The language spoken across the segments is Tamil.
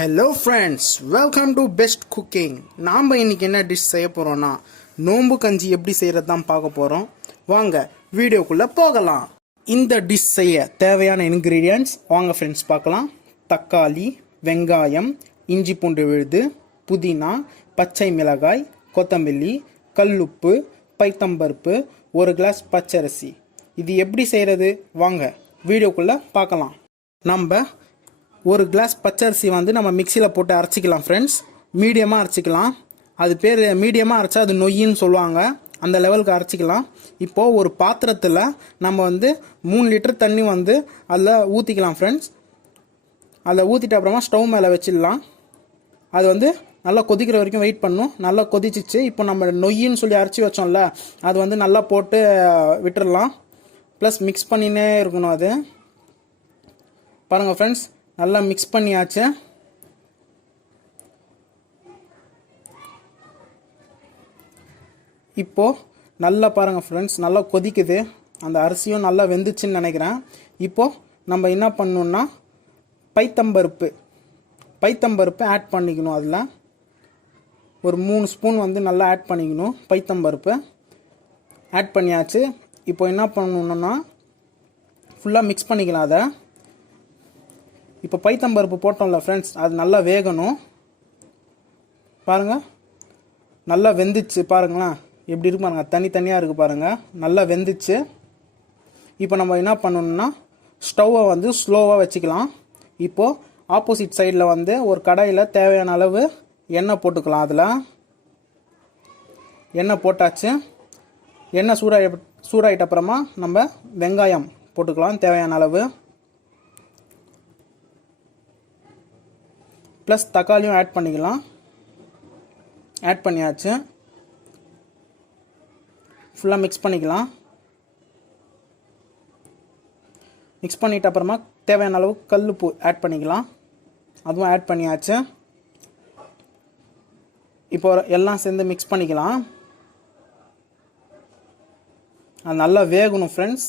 Hello friends, welcome to Best Cooking. நாம இன்னைக்கு என்ன டிஷ் செய்ய போறோம்னா நோம்பு கஞ்சி எப்படி செய்யறது தான் பார்க்க போறோம். வாங்க வீடியோக்குள்ள போகலாம். இந்த டிஷ் செய்ய தேவையான இன்கிரிடியன்ட்ஸ் வாங்க ஃப்ரெண்ட்ஸ் பார்க்கலாம். தக்காளி, வெங்காயம், இஞ்சி பூண்டு விழுது, புதினா, பச்சை மிளகாய், கொத்தமல்லி, கல்லுப்பு, பைத்தம்பருப்பு, ஒரு கிளாஸ் பச்சரிசி. இது எப்படி செய்யறது வாங்க வீடியோக்குள்ள பார்க்கலாம். நம்ம ஒரு கிளாஸ் பச்சரிசி வந்து நம்ம மிக்சியில் போட்டு அரைச்சிக்கலாம் ஃப்ரெண்ட்ஸ். மீடியமாக அரைச்சிக்கலாம். அது பேர் மீடியமாக அரைச்சா அது நொய்யின்னு சொல்லுவாங்க. அந்த லெவலுக்கு அரைச்சிக்கலாம். இப்போது ஒரு பாத்திரத்தில் நம்ம வந்து 3 லிட்டர் தண்ணி வந்து அதில் ஊற்றிக்கலாம் ஃப்ரெண்ட்ஸ். அதில் ஊற்றிட்ட அப்புறமா ஸ்டவ் மேலே வச்சிடலாம். அது வந்து நல்லா கொதிக்கிற வரைக்கும் வெயிட் பண்ணணும். நல்லா கொதிச்சிச்சு. இப்போ நம்ம நொய்யின்னு சொல்லி அரைச்சி வச்சோம்ல, அது வந்து நல்லா போட்டு விட்டுடலாம். ப்ளஸ் மிக்ஸ் பண்ணினே இருக்கணும். அது பாருங்கள் ஃப்ரெண்ட்ஸ், நல்லா மிக்ஸ் பண்ணியாச்சு. இப்போது நல்லா பாருங்கள் ஃப்ரெண்ட்ஸ், நல்லா கொதிக்குது. அந்த அரிசியும் நல்லா வெந்துச்சுன்னு நினைக்கிறேன். இப்போது நம்ம என்ன பண்ணணுன்னா பைத்தம்பருப்பு ஆட் பண்ணிக்கணும். அதில் ஒரு 3 ஸ்பூன் வந்து நல்லா ஆட் பண்ணிக்கணும். பைத்தம்பருப்பு ஆட் பண்ணியாச்சு. இப்போ என்ன பண்ணணுன்னா ஃபுல்லாக மிக்ஸ் பண்ணிக்கலாம். அதை இப்போ பைத்தம்பருப்பு போட்டோம்ல ஃப்ரெண்ட்ஸ், அது நல்லா வேகணும். பாருங்கள், நல்லா வெந்துச்சு. பாருங்களேன் எப்படி இருக்கு பாருங்கள், தனித்தனியாக இருக்குது பாருங்கள். நல்லா வெந்துச்சு. இப்போ நம்ம என்ன பண்ணணும்னா ஸ்டவ்வை வந்து ஸ்லோவாக வச்சுக்கலாம். இப்போது ஆப்போசிட் சைடில் வந்து ஒரு கடாயில் தேவையான அளவு எண்ணெய் போட்டுக்கலாம். அதில் எண்ணெய் போட்டாச்சு. எண்ணெய் சூடாயிட்ட அப்புறமா நம்ம வெங்காயம் போட்டுக்கலாம் தேவையான அளவு. ப்ளஸ் தக்காளியும் ஆட் பண்ணிக்கலாம். ஆட் பண்ணியாச்சு. ஃபுல்லாக மிக்ஸ் பண்ணிக்கலாம். மிக்ஸ் பண்ணிட்ட அப்புறமா தேவையான அளவு கல்லுப்பு ஆட் பண்ணிக்கலாம். அதுவும் ஆட் பண்ணியாச்சு. இப்போ எல்லாம் சேர்ந்து மிக்ஸ் பண்ணிக்கலாம். அது நல்லா வேகணும் ஃப்ரெண்ட்ஸ்.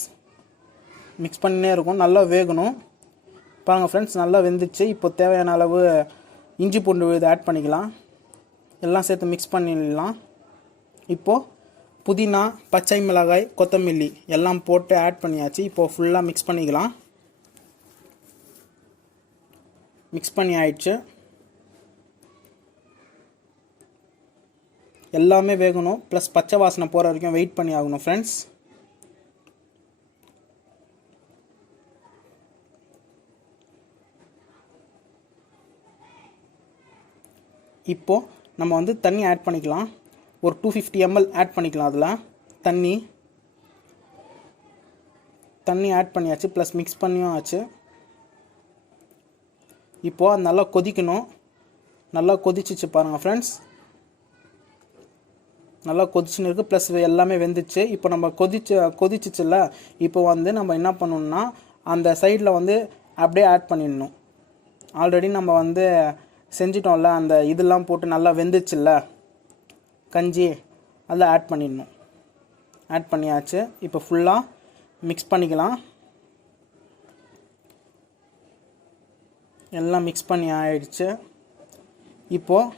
மிக்ஸ் பண்ணினே இருக்கும், நல்லா வேகணும். பாருங்கள் ஃப்ரெண்ட்ஸ், நல்லா வெந்துச்சு. இப்போ தேவையான அளவு இஞ்சி பூண்டு விழுது ஆட் பண்ணிக்கலாம். எல்லாம் சேர்த்து மிக்ஸ் பண்ணிடலாம். இப்போது புதினா, பச்சை மிளகாய், கொத்தமல்லி எல்லாம் போட்டு ஆட் பண்ணியாச்சு. இப்போது ஃபுல்லாக மிக்ஸ் பண்ணிக்கலாம். மிக்ஸ் பண்ணி ஆயிடுச்சு. எல்லாமே வேகணும். ப்ளஸ் பச்சை வாசனை போகிற வரைக்கும் வெயிட் பண்ணி ஆகணும் ஃப்ரெண்ட்ஸ். இப்போது நம்ம வந்து தண்ணி ஆட் பண்ணிக்கலாம். ஒரு 250 ml ஆட் பண்ணிக்கலாம். அதில் தண்ணி ஆட் பண்ணியாச்சு. ப்ளஸ் மிக்ஸ் பண்ணியும் ஆச்சு. இப்போது அது நல்லா கொதிக்கணும். நல்லா கொதிச்சிச்சு பாருங்கள் ஃப்ரெண்ட்ஸ். நல்லா கொதிச்சுன்னு இருக்குது. ப்ளஸ் எல்லாமே வெந்துச்சு. இப்போ நம்ம கொதிச்சிச்சுல்ல, இப்போ வந்து நம்ம என்ன பண்ணணும்னா அந்த சைடில் வந்து அப்படியே ஆட் பண்ணிடணும். ஆல்ரெடி நம்ம வந்து செஞ்சிட்டோம்ல, அந்த இதெல்லாம் போட்டு நல்லா வெந்துச்சுல்ல கஞ்சி, அதில் ஆட் பண்ணிடணும். ஆட் பண்ணியாச்சு. இப்போ ஃபுல்லாக மிக்ஸ் பண்ணிக்கலாம். எல்லாம் மிக்ஸ் பண்ணி ஆயிடுச்சு. இப்போது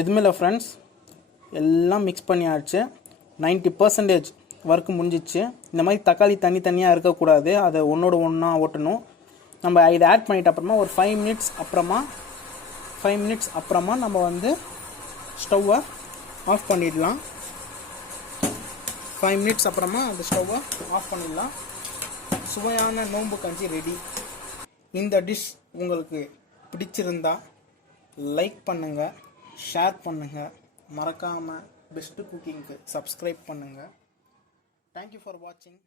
எதுவுமே இல்லை ஃப்ரெண்ட்ஸ், எல்லாம் மிக்ஸ் பண்ணி ஆயிடுச்சு. 90% ஒர்க்கு முடிஞ்சிச்சு. இந்த மாதிரி தக்காளி தனியாக இருக்கக்கூடாது, அதை ஒன்றோட ஒன்றா ஓட்டணும். நம்ம இதை ஆட் பண்ணிட்ட அப்புறமா ஒரு 5 மினிட்ஸ் அப்புறமா நம்ம வந்து ஸ்டவ்வை ஆஃப் பண்ணிடலாம். 5 மினிட்ஸ் அப்புறமா அந்த ஸ்டவ்வை ஆஃப் பண்ணிடலாம். சுவையான நோம்பு கஞ்சி ரெடி. இந்த டிஷ் உங்களுக்கு பிடிச்சிருந்தா லைக் பண்ணுங்கள், ஷேர் பண்ணுங்கள், மறக்காமல் பெஸ்ட் குக்கிங்க்கு சப்ஸ்கிரைப் பண்ணுங்கள். தேங்க்யூ ஃபார் வாட்சிங்.